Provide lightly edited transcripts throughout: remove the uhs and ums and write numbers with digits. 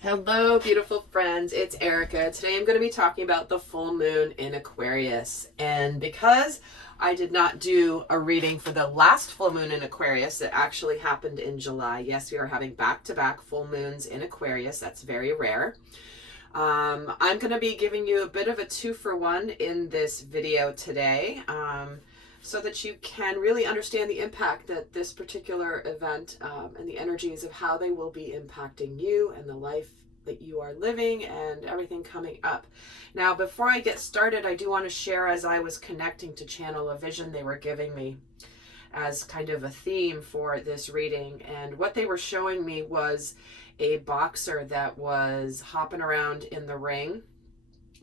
Hello, beautiful friends. It's Erica. Today I'm going to be talking about the full moon in Aquarius. And because I did not do a reading for the last full moon in Aquarius, it actually happened in July. Yes, we are having back-to-back full moons in Aquarius. That's very rare. I'm going to be giving you a bit of a 2-for-1 in this video today. So that you can really understand the impact that this particular event and the energies of how they will be impacting you and the life that you are living and everything coming up. Now, before I get started, I do want to share, as I was connecting to channel a vision they were giving me as kind of a theme for this reading. And what they were showing me was a boxer that was hopping around in the ring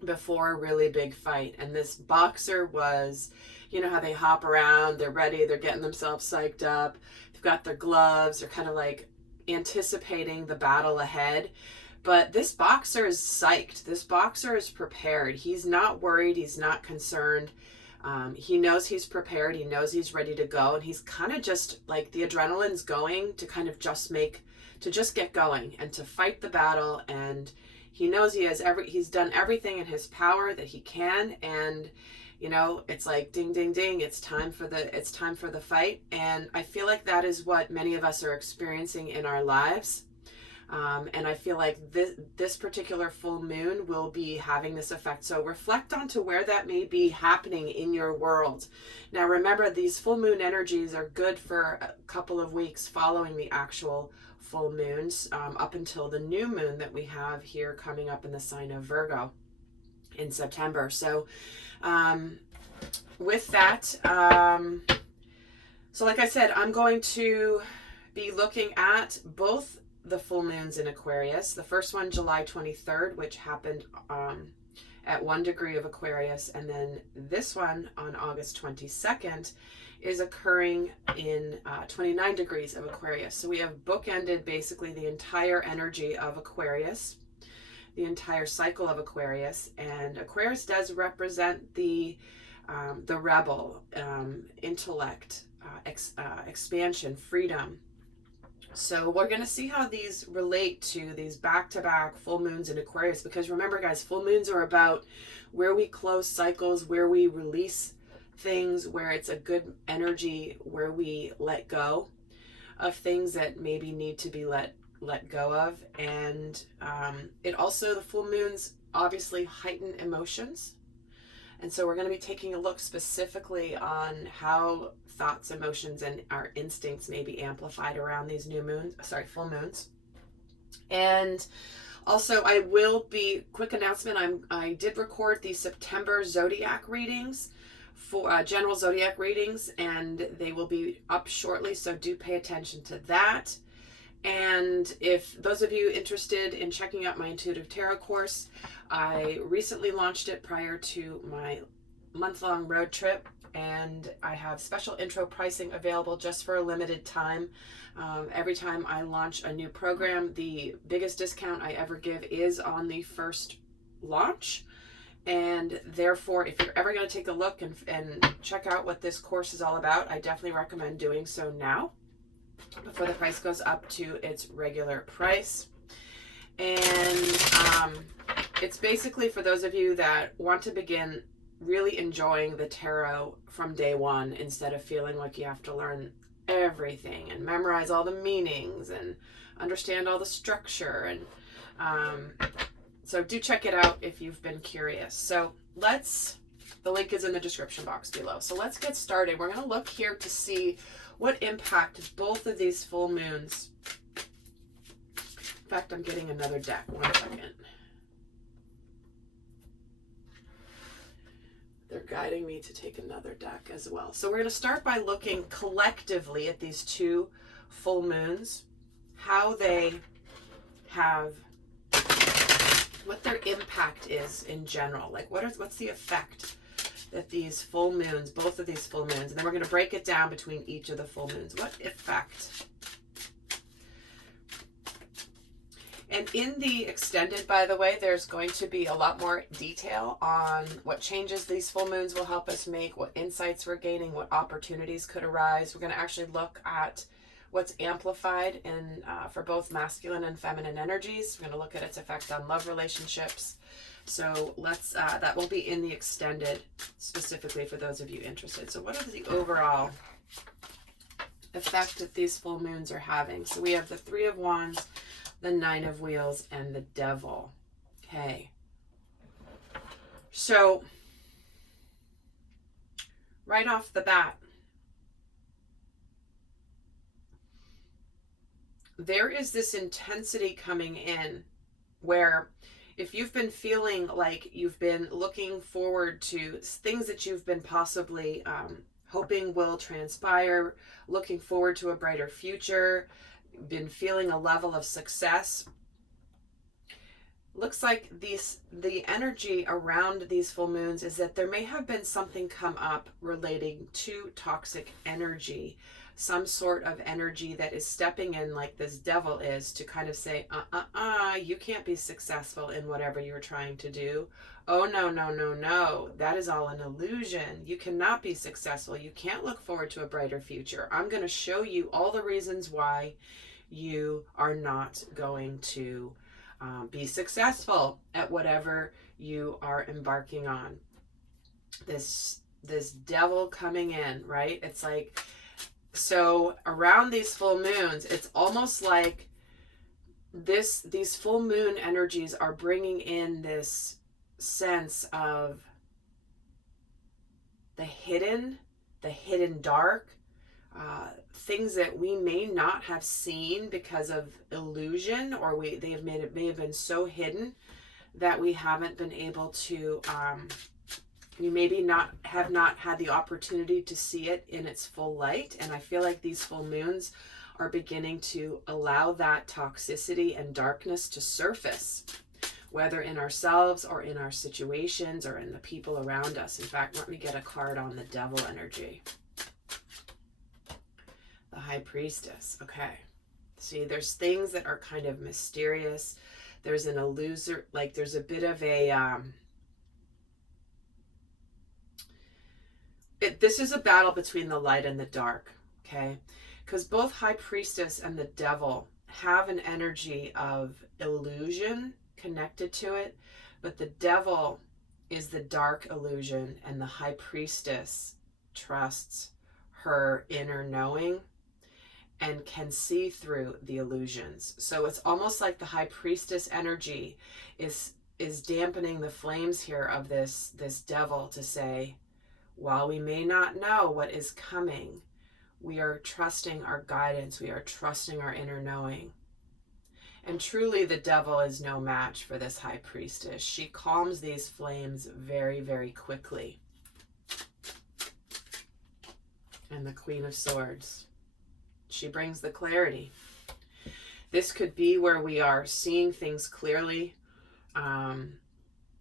before a really big fight. And this boxer was, you know how they hop around, they're ready, they're getting themselves psyched up, they've got their gloves, they're kind of like anticipating the battle ahead. But this boxer is psyched. This boxer is prepared. He's not worried, he's not concerned. He knows he's prepared, he knows he's ready to go, and he's kind of just like the adrenaline's going to kind of just get going and to fight the battle. And he knows he's done everything in his power that he can, and you know, it's like ding ding ding, it's time for the fight. And I feel like that is what many of us are experiencing in our lives. And I feel like this particular full moon will be having this effect. So reflect onto where that may be happening in your world. Now remember, these full moon energies are good for a couple of weeks following the actual full moons, up until the new moon that we have here coming up in the sign of Virgo in September. So with that, so like I said, I'm going to be looking at both the full moons in Aquarius. The first one, July 23rd, which happened at 1 degree of Aquarius, and then this one on August 22nd is occurring in 29 degrees of Aquarius. So we have bookended basically the entire energy of Aquarius, the entire cycle of Aquarius. And Aquarius does represent the rebel, intellect, expansion, freedom. So we're going to see how these relate to these back-to-back full moons in Aquarius, because remember guys, full moons are about where we close cycles, where we release things, where it's a good energy, where we let go of things that maybe need to be let go of. And it also, the full moons obviously heighten emotions. And so we're going to be taking a look specifically on how thoughts, emotions, and our instincts may be amplified around these full moons. And also, I will be, quick announcement, I did record the September Zodiac readings, for general Zodiac readings, and they will be up shortly, so do pay attention to that. And if those of you interested in checking out my Intuitive Tarot course, I recently launched it prior to my month-long road trip, and I have special intro pricing available just for a limited time. Every time I launch a new program, the biggest discount I ever give is on the first launch. And therefore, if you're ever going to take a look and check out what this course is all about, I definitely recommend doing so now, before the price goes up to its regular price. And it's basically for those of you that want to begin really enjoying the tarot from day one, instead of feeling like you have to learn everything and memorize all the meanings and understand all the structure. And so do check it out if you've been curious. So the link is in the description box below. So let's get started. We're going to look here to see what impact both of these full moons. In fact, I'm getting another deck. 1 second. They're guiding me to take another deck as well. So we're going to start by looking collectively at these two full moons, how they have, what their impact is in general. Like what's the effect that these full moons, both of these full moons, and then we're going to break it down between each of the full moons. What effect? And in the extended, by the way, there's going to be a lot more detail on what changes these full moons will help us make, what insights we're gaining, what opportunities could arise. We're going to actually look at what's amplified in for both masculine and feminine energies. We're going to look at its effect on love relationships. So let's, that will be in the extended, specifically for those of you interested. So what is the overall effect that these full moons are having? So we have the Three of Wands, the Nine of Wheels, and the Devil. Okay. So right off the bat, there is this intensity coming in where if you've been feeling like you've been looking forward to things that you've been possibly hoping will transpire, looking forward to a brighter future, been feeling a level of success, looks like the energy around these full moons is that there may have been something come up relating to toxic energy, some sort of energy that is stepping in like this devil is to kind of say, you can't be successful in whatever you're trying to do. Oh, no, no, no, no. That is all an illusion. You cannot be successful. You can't look forward to a brighter future. I'm going to show you all the reasons why you are not going to be successful at whatever you are embarking on. This devil coming in, right? It's like, so around these full moons, it's almost like these full moon energies are bringing in this sense of the hidden dark, things that we may not have seen because of illusion, or may have been so hidden that we haven't been able to, you maybe have not had the opportunity to see it in its full light. And I feel like these full moons are beginning to allow that toxicity and darkness to surface, whether in ourselves or in our situations or in the people around us. In fact, let me get a card on the devil energy. The High Priestess. Okay. See, there's things that are kind of mysterious. There's an illusion, like there's a bit of a, this is a battle between the light and the dark, okay? Because both High Priestess and the Devil have an energy of illusion connected to it, but the Devil is the dark illusion, and the High Priestess trusts her inner knowing and can see through the illusions. So it's almost like the High Priestess energy is dampening the flames here of this devil to say, while we may not know what is coming, we are trusting our guidance. We are trusting our inner knowing. And truly, the devil is no match for this High Priestess. She calms these flames very, very quickly. And the Queen of Swords. She brings the clarity. This could be where we are seeing things clearly.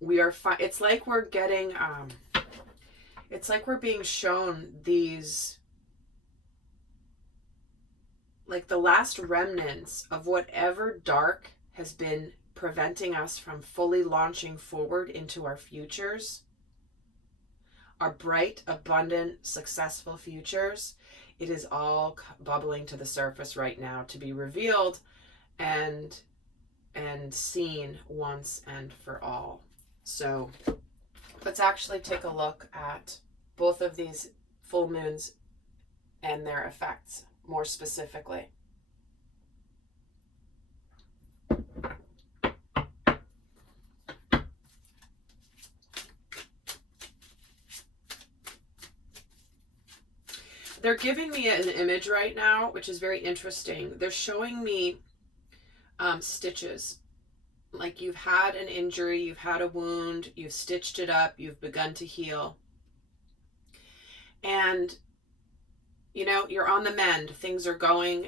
It's like we're getting... it's like we're being shown these, like the last remnants of whatever dark has been preventing us from fully launching forward into our futures, our bright, abundant, successful futures. It is all bubbling to the surface right now to be revealed and seen once and for all. So let's actually take a look at both of these full moons and their effects more specifically. They're giving me an image right now, which is very interesting. They're showing me stitches. Like you've had an injury, you've had a wound, you've stitched it up, you've begun to heal. And, you know, you're on the mend. Things are going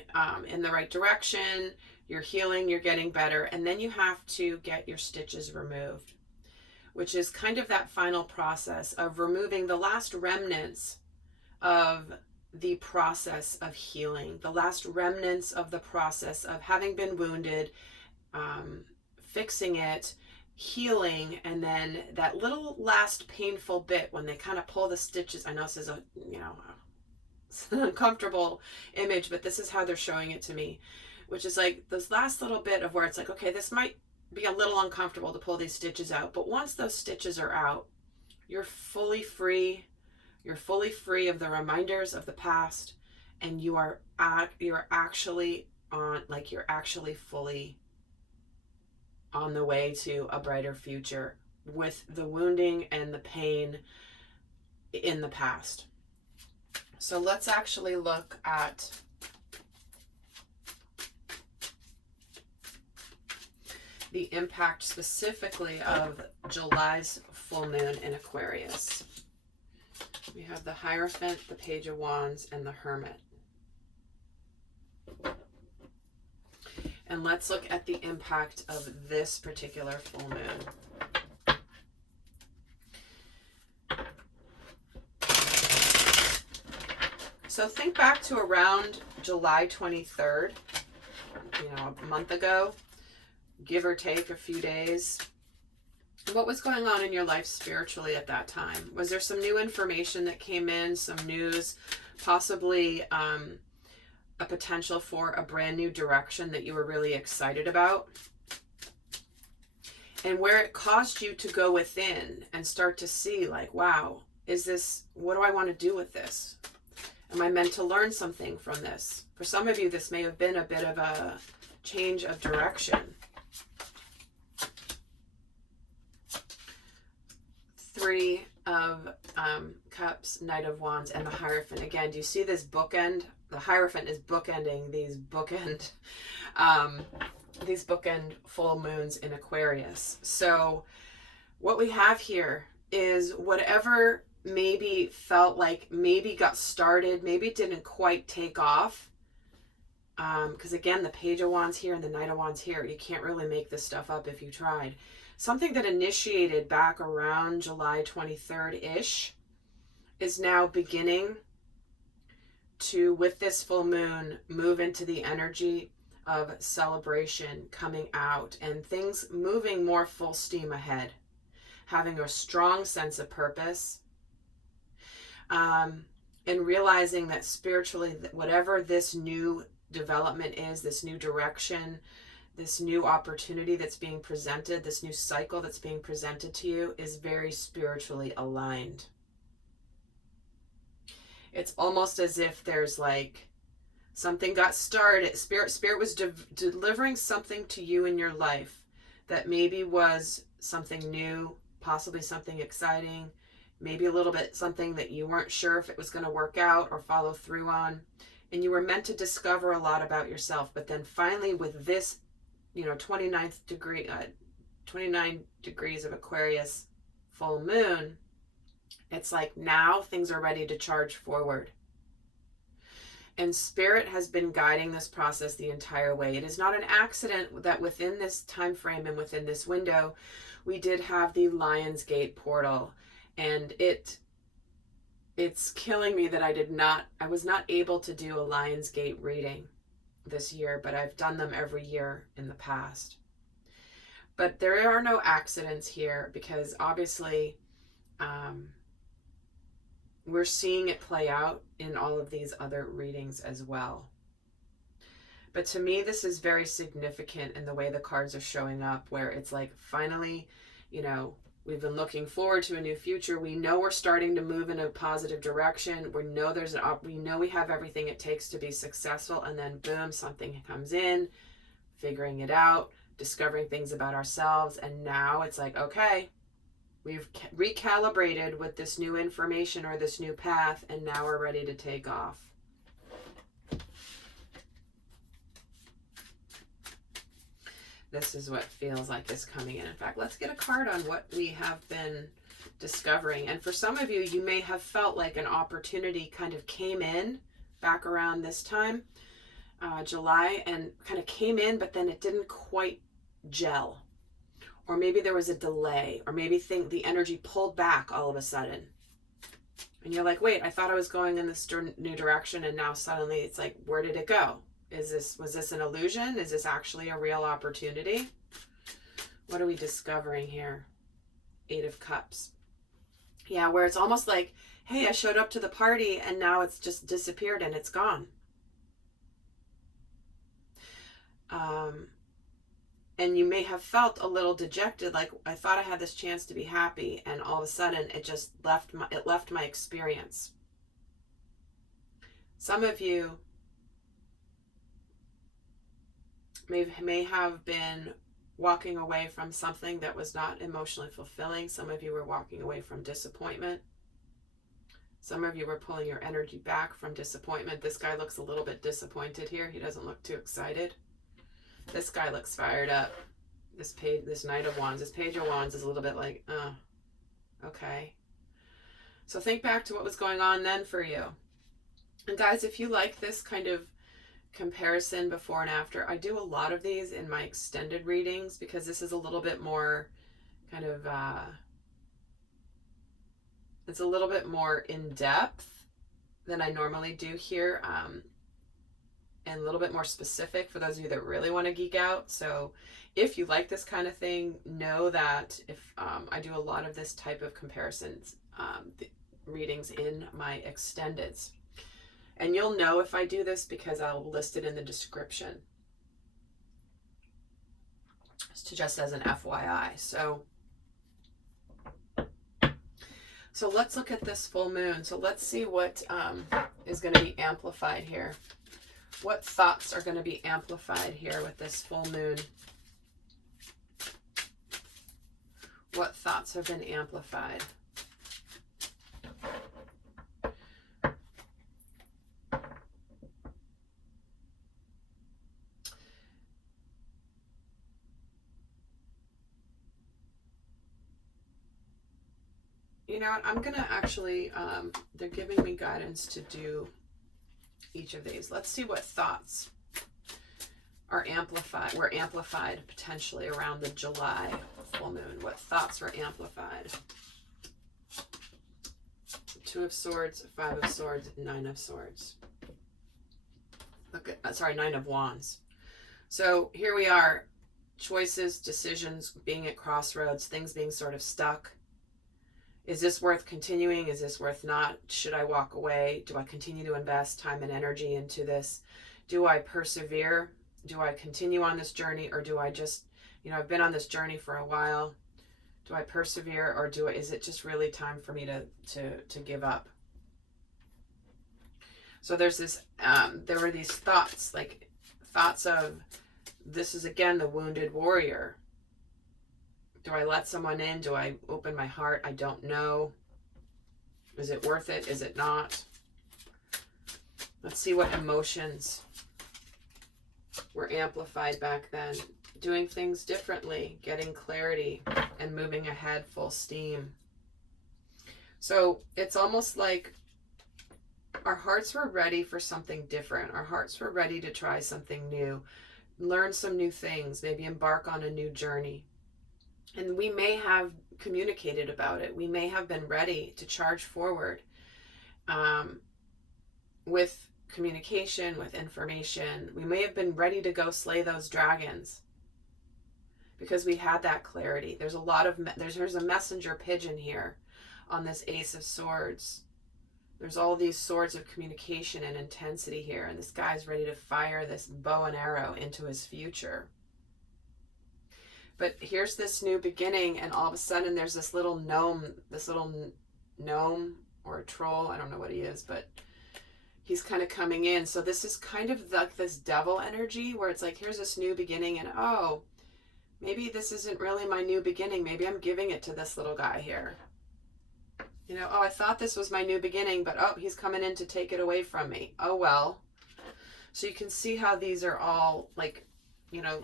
in the right direction. You're healing, you're getting better. And then you have to get your stitches removed, which is kind of that final process of removing the last remnants of the process of healing, the last remnants of the process of having been wounded, fixing it, healing, and then that little last painful bit when they kind of pull the stitches. I know this is a, you know, it's an uncomfortable image, but this is how they're showing it to me, which is like this last little bit of where it's like, okay, this might be a little uncomfortable to pull these stitches out, but once those stitches are out, you're fully free. You're fully free of the reminders of the past, and you're actually on, like, you're actually fully on the way to a brighter future with the wounding and the pain in the past. So let's actually look at the impact specifically of July's full moon in Aquarius. We have the Hierophant, the Page of Wands, and the Hermit. And let's look at the impact of this particular full moon. So think back to around July 23rd, a month ago, give or take a few days. What was going on in your life spiritually at that time? Was there some new information that came in, some news, possibly a potential for a brand new direction that you were really excited about? And where it caused you to go within and start to see, like, wow, what do I want to do with this? Am I meant to learn something from this? For some of you, this may have been a bit of a change of direction. Three of Cups, Knight of Wands, and the Hierophant. Again, do you see this bookend? The Hierophant is bookending these bookend full moons in Aquarius. So what we have here is whatever maybe felt like maybe got started, maybe didn't quite take off. Because again, the Page of Wands here and the Knight of Wands here, you can't really make this stuff up if you tried. Something that initiated back around July 23rd-ish is now beginning to, with this full moon, move into the energy of celebration coming out and things moving more full steam ahead, having a strong sense of purpose, and realizing that spiritually, whatever this new development is, this new direction, this new opportunity that's being presented, this new cycle that's being presented to you is very spiritually aligned. It's almost as if there's like something got started. Spirit was delivering something to you in your life that maybe was something new, possibly something exciting, maybe a little bit something that you weren't sure if it was going to work out or follow through on. And you were meant to discover a lot about yourself. But then finally with this 29 degrees of Aquarius full moon, it's like now things are ready to charge forward. And Spirit has been guiding this process the entire way. It is not an accident that within this time frame and within this window, we did have the Lionsgate Portal. And it's killing me that I was not able to do a Lionsgate reading this year, but I've done them every year in the past. But there are no accidents here because obviously we're seeing it play out in all of these other readings as well. But to me, this is very significant in the way the cards are showing up, where it's like finally, we've been looking forward to a new future. We know we're starting to move in a positive direction. We know we know we have everything it takes to be successful. And then boom, something comes in, figuring it out, discovering things about ourselves. And now it's like, okay, we've recalibrated with this new information or this new path. And now we're ready to take off. This is what feels like is coming in. In fact, let's get a card on what we have been discovering. And for some of you, you may have felt like an opportunity kind of came in back around this time, July, and kind of came in, but then it didn't quite gel. Or maybe there was a delay, or maybe the energy pulled back all of a sudden. And you're like, wait, I thought I was going in this new direction, and now suddenly it's like, where did it go? Was this an illusion? Is this actually a real opportunity? What are we discovering here? 8 of Cups. Yeah, where it's almost like, hey, I showed up to the party and now it's just disappeared and it's gone. And you may have felt a little dejected, like I thought I had this chance to be happy, and all of a sudden it just left my experience. Some of you may have been walking away from something that was not emotionally fulfilling. Some of you were walking away from disappointment. Some of you were pulling your energy back from disappointment. This guy looks a little bit disappointed here. He doesn't look too excited. This guy looks fired up. This Knight of Wands, this Page of Wands is a little bit like, okay. So think back to what was going on then for you. And guys, if you like this kind of comparison before and after, I do a lot of these in my extended readings because this is a little bit more kind of, it's a little bit more in depth than I normally do here. And a little bit more specific for those of you that really want to geek out. So if you like this kind of thing, know that if I do a lot of this type of comparisons, readings in my extendeds. And you'll know if I do this because I'll list it in the description. Just as an FYI. So let's look at this full moon. So let's see what is going to be amplified here. What thoughts are going to be amplified here with this full moon? What thoughts have been amplified? You know what? I'm going to actually, they're giving me guidance to do each of these. Let's see what thoughts are amplified, were amplified potentially around the July full moon. What thoughts were amplified? Two of Swords, Five of Swords, Nine of Swords. Look at, sorry, Nine of Wands. So here we are, choices, decisions, being at crossroads, things being sort of stuck. Is this worth continuing? Is this worth not? Should I walk away? Do I continue to invest time and energy into this? Do I persevere? Do I continue on this journey, or do I just, you know, I've been on this journey for a while. Do I persevere, or is it just really time for me to give up? So there's this, there were these thoughts, like thoughts of, this is again the wounded warrior. Do I let someone in? Do I open my heart? I don't know. Is it worth it? Is it not? Let's see what emotions were amplified back then. Doing things differently, getting clarity, and moving ahead full steam. So it's almost like our hearts were ready for something different. Our hearts were ready to try something new, learn some new things, maybe embark on a new journey. And we may have communicated about it. We may have been ready to charge forward with communication, with information. We may have been ready to go slay those dragons because we had that clarity. There's a lot of, there's a messenger pigeon here on this Ace of Swords. There's all these swords of communication and intensity here. And this guy's ready to fire this bow and arrow into his future. But here's this new beginning, and all of a sudden there's this little gnome or a troll, I don't know what he is, but he's kind of coming in. So this is kind of like this devil energy where it's like, here's this new beginning, and oh, maybe this isn't really my new beginning. Maybe I'm giving it to this little guy here. You know, oh, I thought this was my new beginning, but oh, he's coming in to take it away from me. Oh, well. So you can see how these are all like, you know,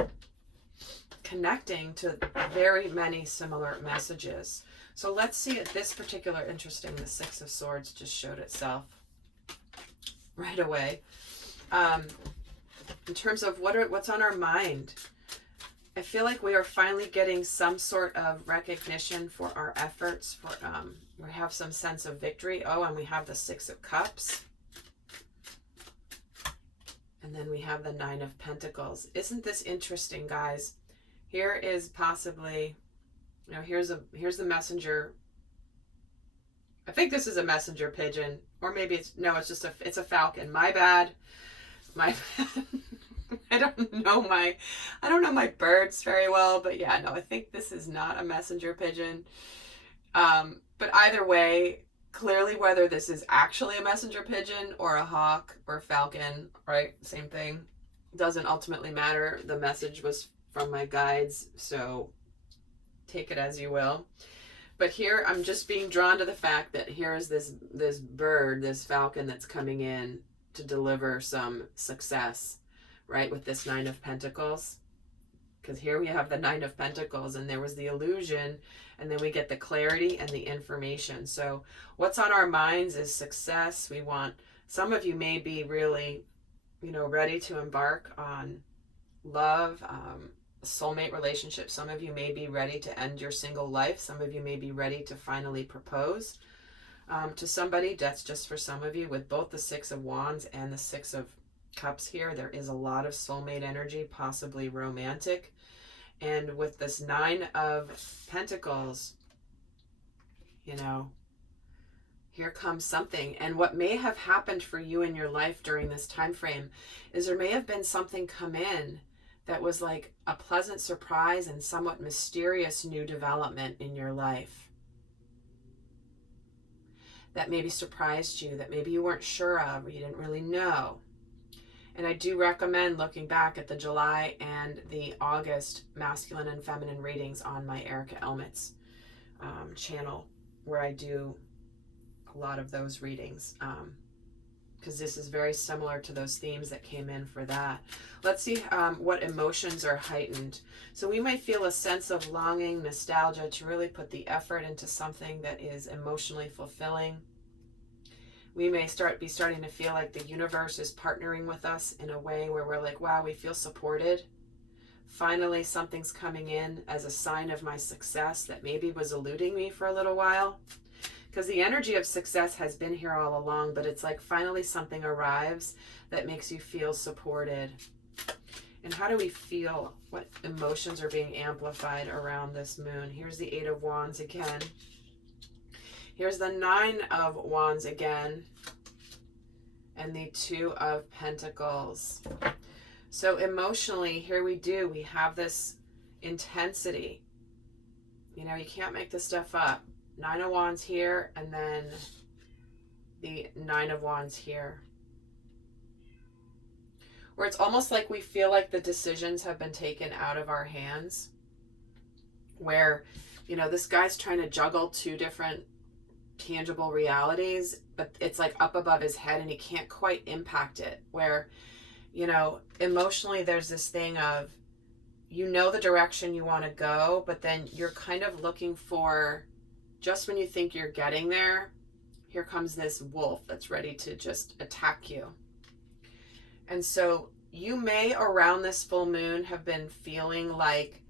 connecting to very many similar messages. So let's see at this particular, interesting, the Six of Swords just showed itself right away. In terms of what's on our mind, I feel like we are finally getting some sort of recognition for our efforts. For we have some sense of victory. Oh, and we have the Six of Cups. And then we have the Nine of Pentacles. Isn't this interesting, guys? Here is possibly, you know, here's the messenger I think this is a messenger pigeon, or maybe it's just it's a falcon. My bad. My bad. I don't know my birds very well, but yeah, no, I think this is not a messenger pigeon. But either way, clearly whether this is actually a messenger pigeon or a hawk or a falcon, right? Same thing. Doesn't ultimately matter. The message was from my guides, so take it as you will. But here I'm just being drawn to the fact that here is this bird, this falcon that's coming in to deliver some success, right? With this Nine of Pentacles. Because here we have the Nine of Pentacles, and there was the illusion, and then we get the clarity and the information. So what's on our minds is success. We want, some of you may be really, ready to embark on love, soulmate relationship. Some of you may be ready to end your single life. Some of you may be ready to finally propose to somebody. That's just for some of you. With both the Six of Wands and the Six of Cups here, there is a lot of soulmate energy, possibly romantic. And with this Nine of Pentacles, here comes something. And what may have happened for you in your life during this time frame is there may have been something come in that was like a pleasant surprise and somewhat mysterious new development in your life that maybe surprised you, that maybe you weren't sure of, or you didn't really know. And I do recommend looking back at the July and the August masculine and feminine readings on my Erica Elmitz channel, where I do a lot of those readings, because this is very similar to those themes that came in for that. Let's see what emotions are heightened. So we might feel a sense of longing, nostalgia, to really put the effort into something that is emotionally fulfilling. We may be starting to feel like the universe is partnering with us in a way where we're like, wow, we feel supported. Finally, something's coming in as a sign of my success that maybe was eluding me for a little while. Because the energy of success has been here all along, but it's like finally something arrives that makes you feel supported. And how do we feel? What emotions are being amplified around this moon? Here's the Eight of Wands again. Here's the Nine of Wands again. And the Two of Pentacles. So emotionally, here we have this intensity. You can't make this stuff up. Nine of Wands here, and then the Nine of Wands here. Where it's almost like we feel like the decisions have been taken out of our hands. Where, this guy's trying to juggle two different tangible realities, but it's like up above his head and he can't quite impact it. Where, emotionally there's this thing of, the direction you want to go, but then you're kind of looking for, just when you think you're getting there, here comes this wolf that's ready to just attack you. And so you may, around this full moon, have been feeling like,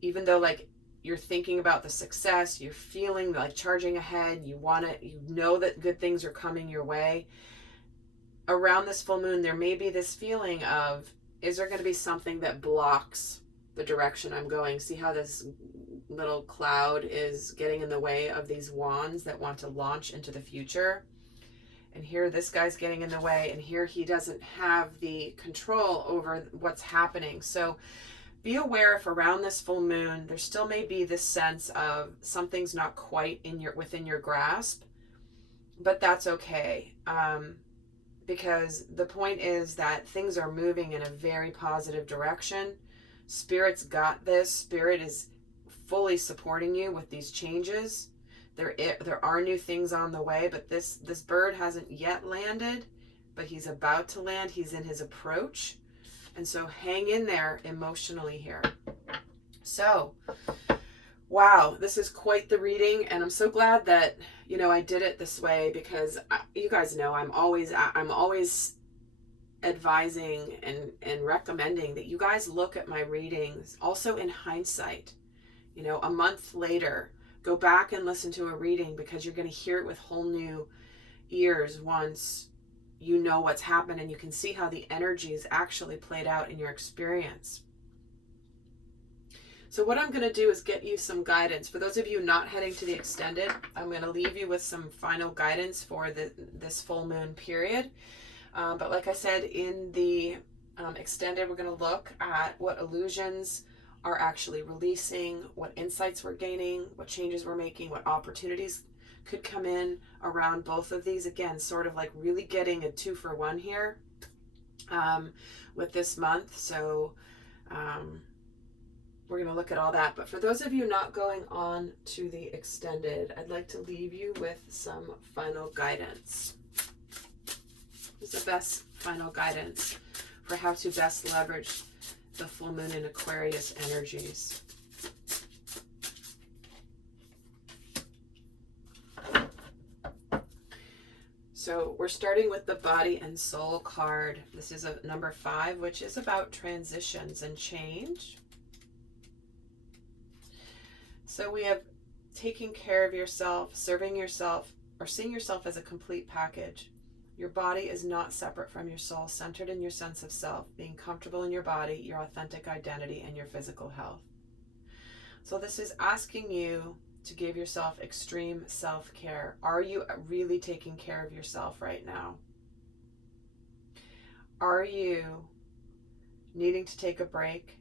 even though like you're thinking about the success, you're feeling like charging ahead, you know that good things are coming your way. Around this full moon, there may be this feeling of, is there going to be something that blocks the direction I'm going? See how this little cloud is getting in the way of these wands that want to launch into the future? And here this guy's getting in the way, and here he doesn't have the control over what's happening. So be aware if around this full moon there still may be this sense of something's not quite within your grasp, but that's okay, because the point is that things are moving in a very positive direction. Spirit's got this. Spirit is fully supporting you with these changes. There are new things on the way, but this bird hasn't yet landed, but he's about to land. He's in his approach. And so hang in there emotionally here. So, wow, this is quite the reading, and I'm so glad that, I did it this way, because you guys know I'm always advising and recommending that you guys look at my readings also in hindsight. A month later, go back and listen to a reading, because you're going to hear it with whole new ears once you know what's happened and you can see how the energy is actually played out in your experience. So what I'm going to do is get you some guidance. For those of you not heading to the extended, I'm going to leave you with some final guidance for this full moon period. But like I said, in the extended, we're going to look at what illusions are actually releasing, what insights we're gaining, what changes we're making, what opportunities could come in around both of these. Again, sort of like really getting a 2-for-1 here with this month. So we're going to look at all that. But for those of you not going on to the extended, I'd like to leave you with some final guidance. This is the best final guidance for how to best leverage the full moon in Aquarius energies. So we're starting with the body and soul card. This is a number 5, which is about transitions and change. So we have taking care of yourself, serving yourself, or seeing yourself as a complete package. Your body is not separate from your soul, centered in your sense of self, being comfortable in your body, your authentic identity, and your physical health. So this is asking you to give yourself extreme self-care. Are you really taking care of yourself right now? Are you needing to take a break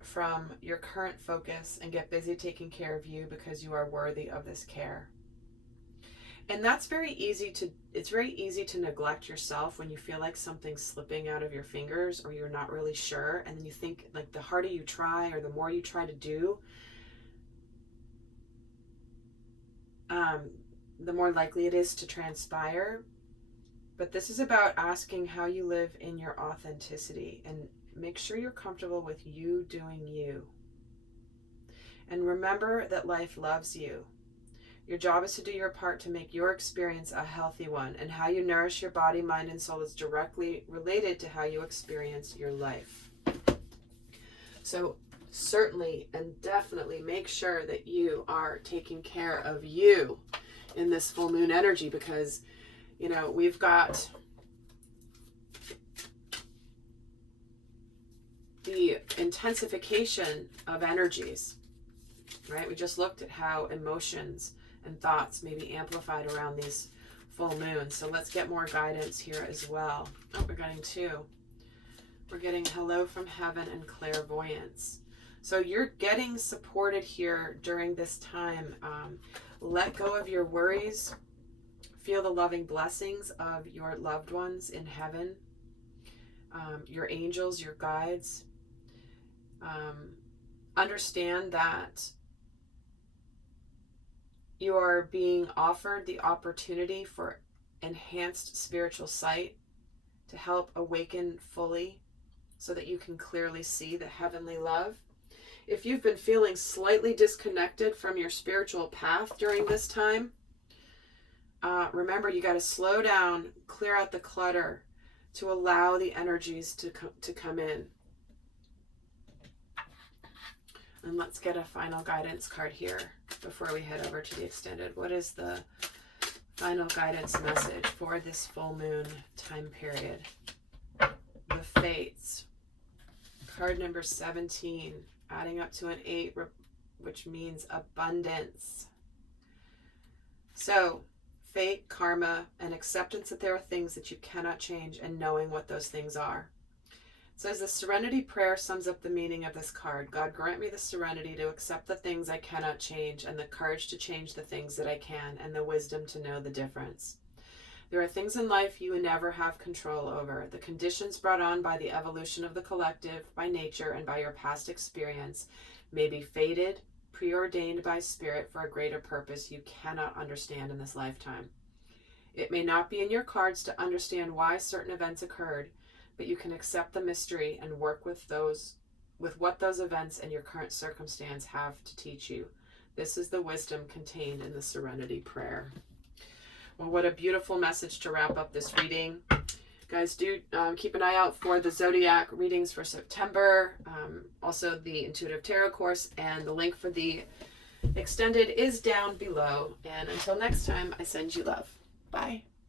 from your current focus and get busy taking care of you because you are worthy of this care? And that's it's very easy to neglect yourself when you feel like something's slipping out of your fingers or you're not really sure. And then you think like the harder you try or the more you try to do, the more likely it is to transpire. But this is about asking how you live in your authenticity and make sure you're comfortable with you doing you. And remember that life loves you. Your job is to do your part to make your experience a healthy one, and how you nourish your body, mind, and soul is directly related to how you experience your life. So certainly and definitely make sure that you are taking care of you in this full moon energy, because, you know, we've got the intensification of energies, right? We just looked at how emotions and thoughts may be amplified around these full moons. So let's get more guidance here as well. Oh, we're getting 2. We're getting hello from heaven and clairvoyance. So you're getting supported here during this time. Let go of your worries. Feel the loving blessings of your loved ones in heaven, your angels, your guides. Understand that you are being offered the opportunity for enhanced spiritual sight to help awaken fully so that you can clearly see the heavenly love. If you've been feeling slightly disconnected from your spiritual path during this time, remember you got to slow down, clear out the clutter to allow the energies to come in. And let's get a final guidance card here before we head over to the extended. What is the final guidance message for this full moon time period? The Fates. Card number 17, adding up to an 8, which means abundance. So, fate, karma, and acceptance that there are things that you cannot change and knowing what those things are. So as the Serenity Prayer sums up the meaning of this card, God grant me the serenity to accept the things I cannot change and the courage to change the things that I can and the wisdom to know the difference. There are things in life you will never have control over. The conditions brought on by the evolution of the collective, by nature, and by your past experience may be fated, preordained by spirit for a greater purpose you cannot understand in this lifetime. It may not be in your cards to understand why certain events occurred, but you can accept the mystery and work with what those events and your current circumstance have to teach you. This is the wisdom contained in the Serenity Prayer. Well, what a beautiful message to wrap up this reading. Guys, do keep an eye out for the Zodiac readings for September, also the Intuitive Tarot course, and the link for the extended is down below. And until next time, I send you love. Bye.